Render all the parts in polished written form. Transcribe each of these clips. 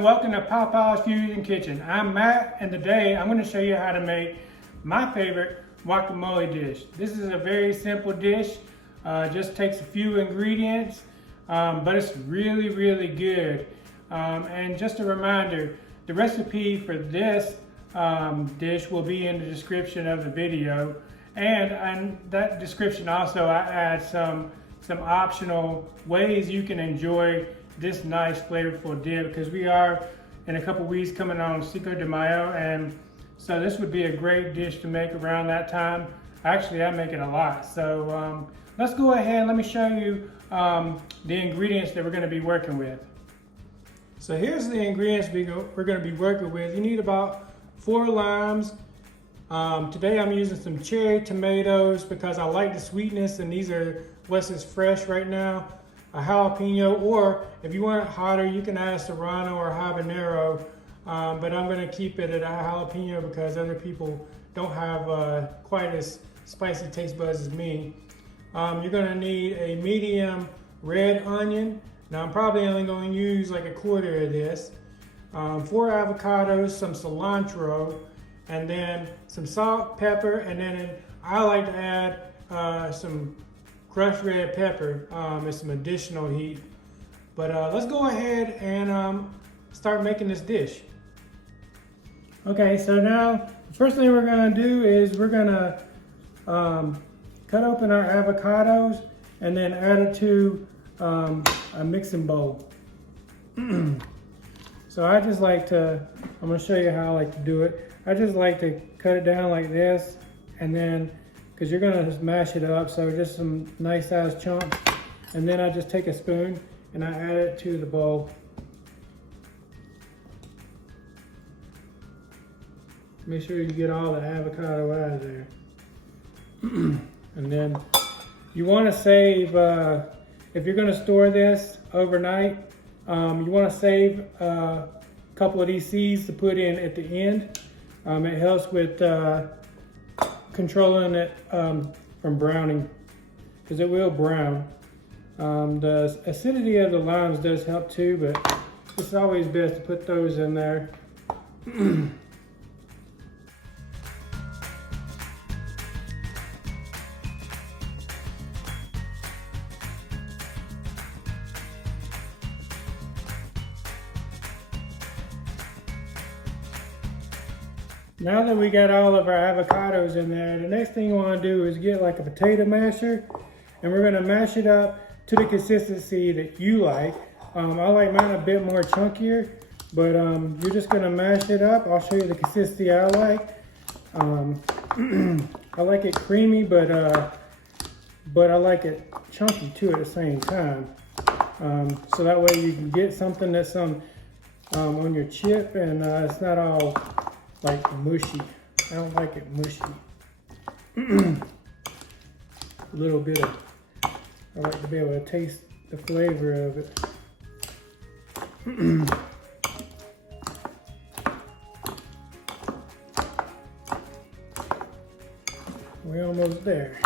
and welcome to Pawpaw's Fusion Kitchen. I'm Matt, and today I'm going to show you how to make my favorite guacamole dish. This is a very simple dish, just takes a few ingredients, but it's really good. And just a reminder, the recipe for this dish will be in the description of the video, and that description also I add some optional ways you can enjoy this nice flavorful dip, because we are in a couple weeks coming on CincodeMayo, and so this would be a great dish to make around that time. Actually, I make it a lot. So let's go ahead and let me show you the ingredients that we're going to be working with. So here's the ingredients we're going to be working with. You need about 4 limes. Today I'm using some cherry tomatoes because I like the sweetness, and these are what's fresh right now. A jalapeno, or if you want it hotter, you can add serrano or habanero, but I'm going to keep it at a jalapeno because other people don't have quite as spicy taste buds as me. You're going to need a medium red onion. Now I'm probably only going to use like a quarter of this. 4 avocados, some cilantro, and then some salt, pepper, and then I like to add some crushed red pepper. It's some additional heat. But let's go ahead and start making this dish. Okay, so now the first thing we're gonna do is we're gonna cut open our avocados and then add it to a mixing bowl. So I just like to, I'm gonna show you how I like to do it. I just like to cut it down like this, and then, because you're gonna mash it up, so just some nice sized chunks. And then I just take a spoon and I add it to the bowl. Make sure you get all the avocado out of there. And then you wanna save, if you're gonna store this overnight, you wanna save a couple of these seeds to put in at the end. It helps with controlling it from browning, because it will brown. The acidity of the limes does help too, but it's always best to put those in there. Now that we got all of our avocados in there, the next thing you want to do is get like a potato masher, and we're going to mash it up to the consistency that you like. I like mine a bit more chunkier, but you're just going to mash it up. I'll show you the consistency I like. I like it creamy, but I like it chunky too at the same time. So that way you can get something that's on your chip, and it's not all like mushy. I don't like it mushy. A little bit of, I like to be able to taste the flavor of it. We're almost there.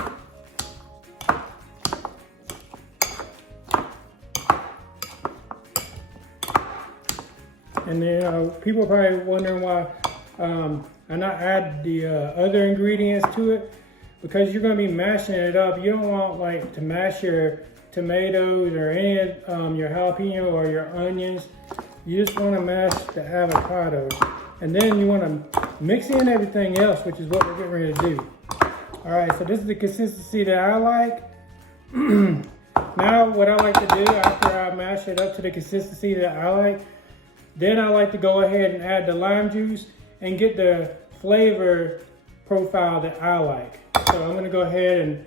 And then people are probably wondering why I not add the other ingredients to it, because you're going to be mashing it up. You don't want like to mash your tomatoes or any of your jalapeno or your onions. You just want to mash the avocados, and then you want to mix in everything else, which is what we're getting ready to do. All right, so this is the consistency that I like. Now what I like to do after I mash it up to the consistency that I like, then I like to go ahead and add the lime juice and get the flavor profile that I like. So I'm going to go ahead and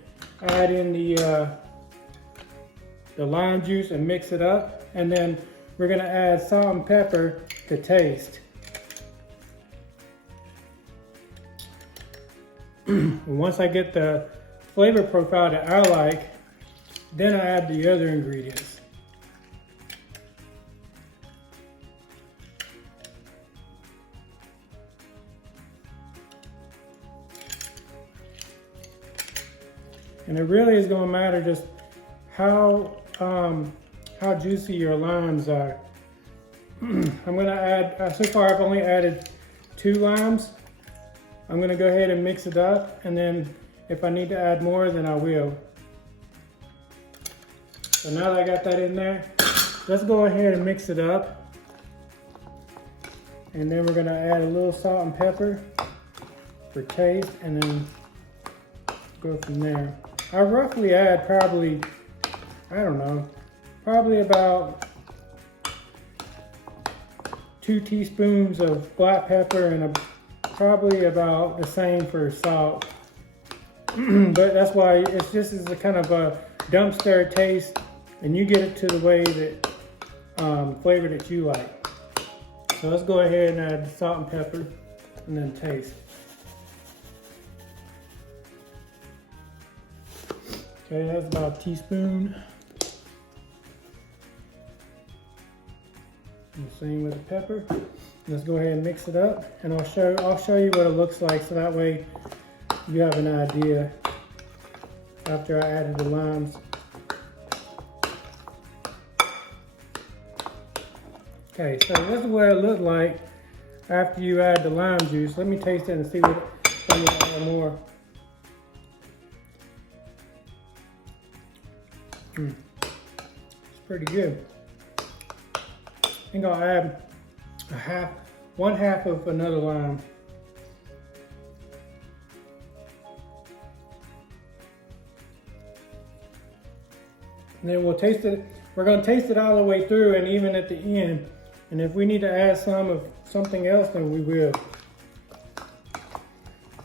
add in the lime juice and mix it up, and then we're going to add salt and pepper to taste. Once I get the flavor profile that I like, then I add the other ingredients. And it really is going to matter just how juicy your limes are. I'm gonna add, so far I've only added 2 limes. I'm gonna go ahead and mix it up, and then if I need to add more, then I will. So now that I got that in there, let's go ahead and mix it up. And then we're gonna add a little salt and pepper for taste, and then go from there. I roughly add probably, I don't know, probably about 2 teaspoons of black pepper and probably about the same for salt. But that's why it's just as a kind of a dumpster taste, and you get it to the way that flavor that you like. So let's go ahead and add the salt and pepper and then taste. Okay, that's about a teaspoon. And same with the pepper. Let's go ahead and mix it up, and I'll show you what it looks like, so that way you have an idea after I added the limes. Okay, so this is what it looked like after you add the lime juice. Let me taste it and see what I need to add more. It's pretty good. I think I'll add one half of another lime. And then we'll taste it. We're going to taste it all the way through and even at the end. And if we need to add some of something else, then we will.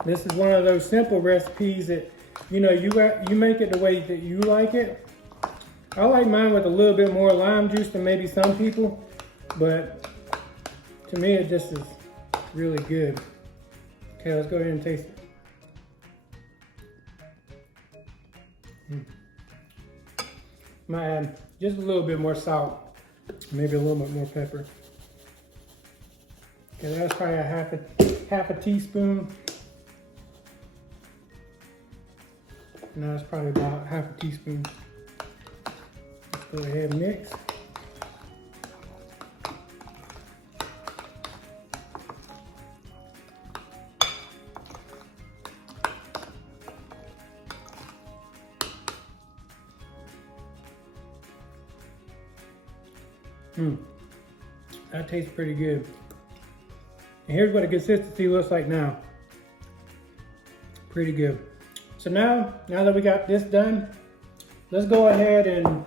This is one of those simple recipes that, you know, you make it the way that you like it. I like mine with a little bit more lime juice than maybe some people, but to me it just is really good. Okay, let's go ahead and taste it. Might add just a little bit more salt, maybe a little bit more pepper. Okay, that's probably half a teaspoon. Now it's probably about half a teaspoon. Let's go ahead and mix. That tastes pretty good. And here's what the consistency looks like now. Pretty good. So now that we got this done, let's go ahead and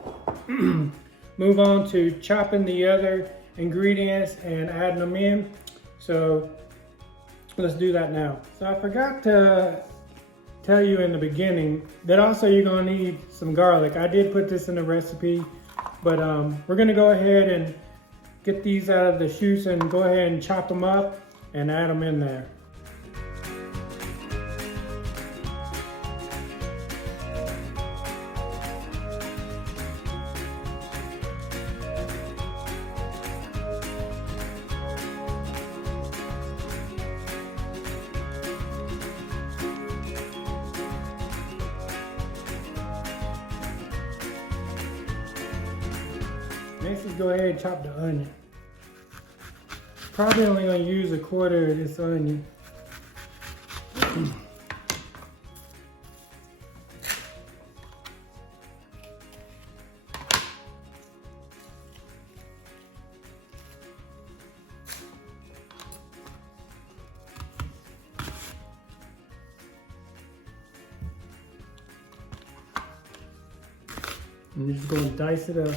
move on to chopping the other ingredients and adding them in. So let's do that now. So I forgot to tell you in the beginning that also you're gonna need some garlic. I did put this in the recipe, but we're gonna go ahead and get these out of the shoots and go ahead and chop them up and add them in there. Next is go ahead and chop the onion. Probably only going to use a quarter of this onion. I'm just going to dice it up.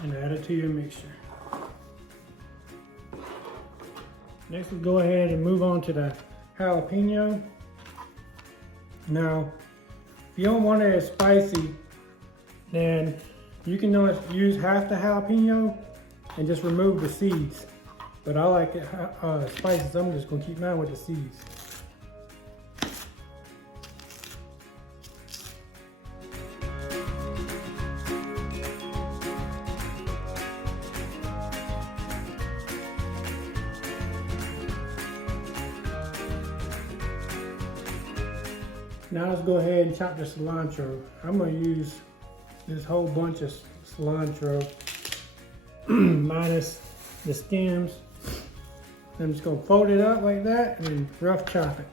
And add it to your mixture. Next we'll go ahead and move on to the jalapeno. Now, if you don't want it as spicy, then you can use half the jalapeno and just remove the seeds. But I like it spicy, so I'm just gonna keep mine with the seeds. Now let's go ahead and chop the cilantro. I'm gonna use this whole bunch of cilantro minus the stems. I'm just gonna fold it up like that and then rough chop it.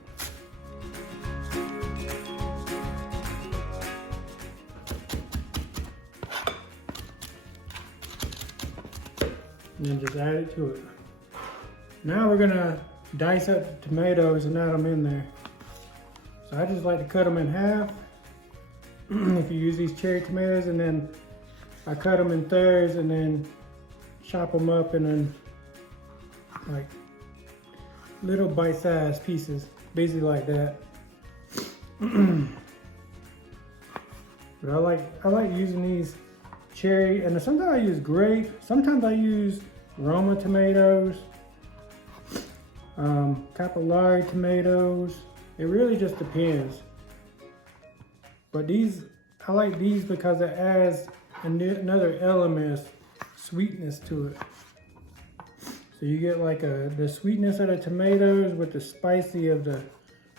And then just add it to it. Now we're gonna dice up the tomatoes and add them in there. So I just like to cut them in half. If you use these cherry tomatoes, and then I cut them in thirds and then chop them up and then like little bite-sized pieces, basically like that. But I like using these cherry, and sometimes I use grape, sometimes I use Roma tomatoes, capillary tomatoes. It really just depends. But these, I like these because it adds another element of sweetness to it. So you get like the sweetness of the tomatoes with the spicy of the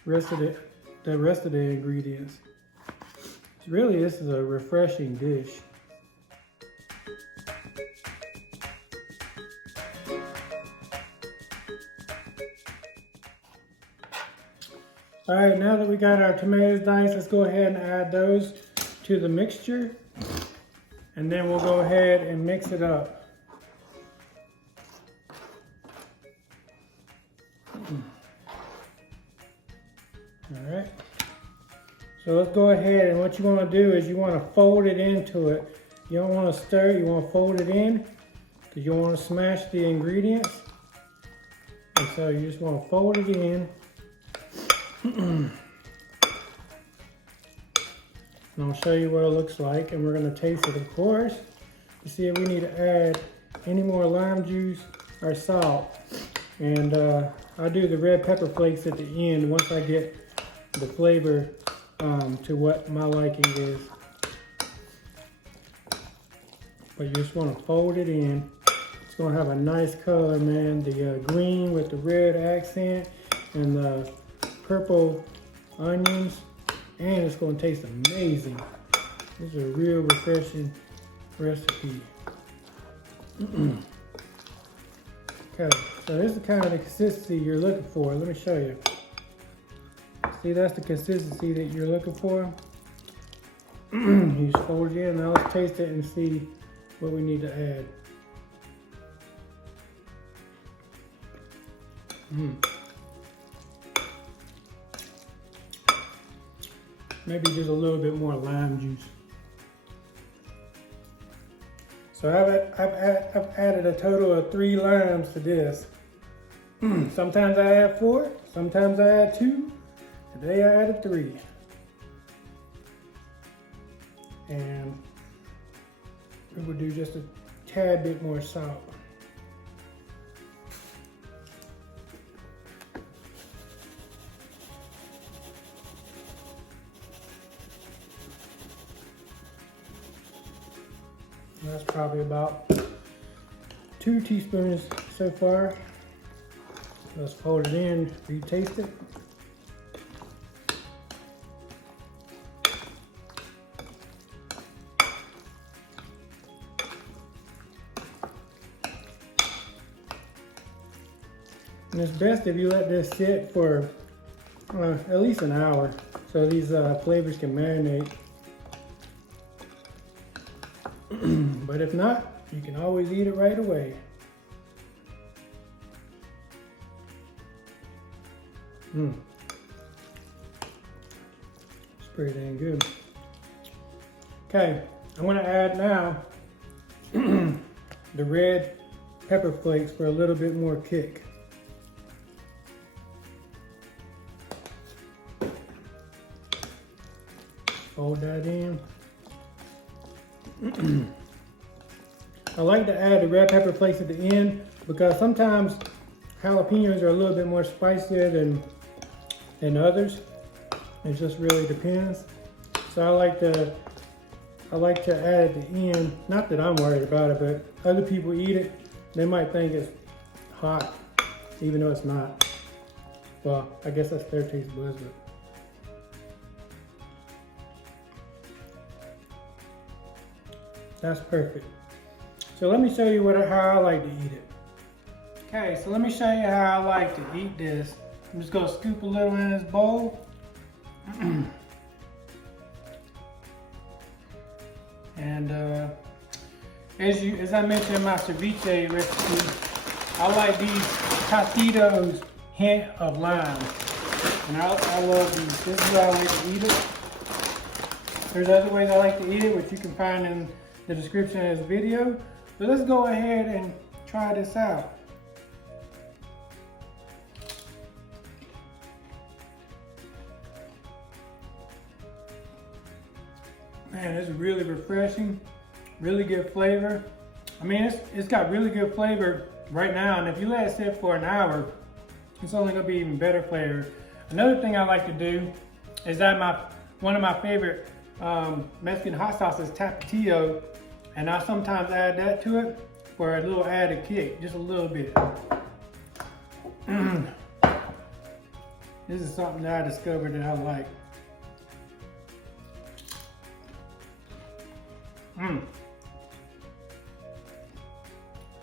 rest of the ingredients. Really, this is a refreshing dish. All right, now that we got our tomatoes diced, let's go ahead and add those to the mixture. And then we'll go ahead and mix it up. All right. So let's go ahead, and what you want to do is you want to fold it into it. You don't want to stir, you want to fold it in because you don't want to smash the ingredients. And so you just want to fold it in. And I'll show you what it looks like, and we're going to taste it, of course, to see if we need to add any more lime juice or salt. And I'll do the red pepper flakes at the end once I get the flavor to what my liking is. But you just want to fold it in. It's going to have a nice color, man. The green with the red accent and the purple onions, and it's going to taste amazing. This is a real refreshing recipe. Okay, so this is kind of the consistency you're looking for. Let me show you. See, that's the consistency that you're looking for. You just fold it in. Now let's taste it and see what we need to add. Maybe just a little bit more lime juice. So I've added a total of 3 limes to this. Sometimes I add 4, sometimes I add 2. Today I added 3. And we will do just a tad bit more salt. That's probably about 2 teaspoons so far. Let's fold it in, re-taste it. And it's best if you let this sit for at least an hour so these flavors can marinate. But if not, you can always eat it right away. It's pretty dang good. Okay, I'm going to add now the red pepper flakes for a little bit more kick. Fold that in. I like to add the red pepper flakes at the end because sometimes jalapenos are a little bit more spicier than others. It just really depends. So I like to add at the end. Not that I'm worried about it, but other people eat it. They might think it's hot, even though it's not. Well, I guess that's their taste buds, but That's perfect. So let me show you how I like to eat it. Okay, so let me show you how I like to eat this. I'm just gonna scoop a little in this bowl. And as I mentioned in my ceviche recipe, I like these tostitos hint of lime. And I love these. This is how I like to eat it. There's other ways I like to eat it, which you can find in the description of this video. But let's go ahead and try this out. Man, it's really refreshing, really good flavor. I mean, it's got really good flavor right now, and if you let it sit for an hour, it's only gonna be even better flavor. Another thing I like to do is add one of my favorite Mexican hot sauce is Tapatio, and I sometimes add that to it for a little added kick, just a little bit. This is something that I discovered that I like.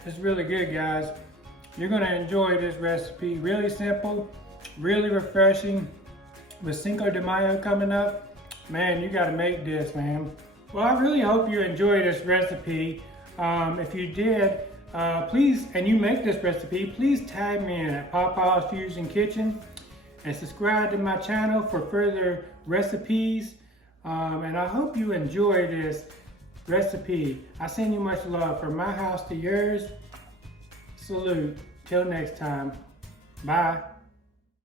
It's really good, guys. You're gonna enjoy this recipe. Really simple, really refreshing. With CincodeMayo coming up, man, you gotta make this, man. Well, I really hope you enjoyed this recipe. If you did, please, and you make this recipe, please tag me in at pawpawsfusionkitchen and subscribe to my channel for further recipes. And I hope you enjoy this recipe. I send you much love from my house to yours. Salute. Till next time. Bye.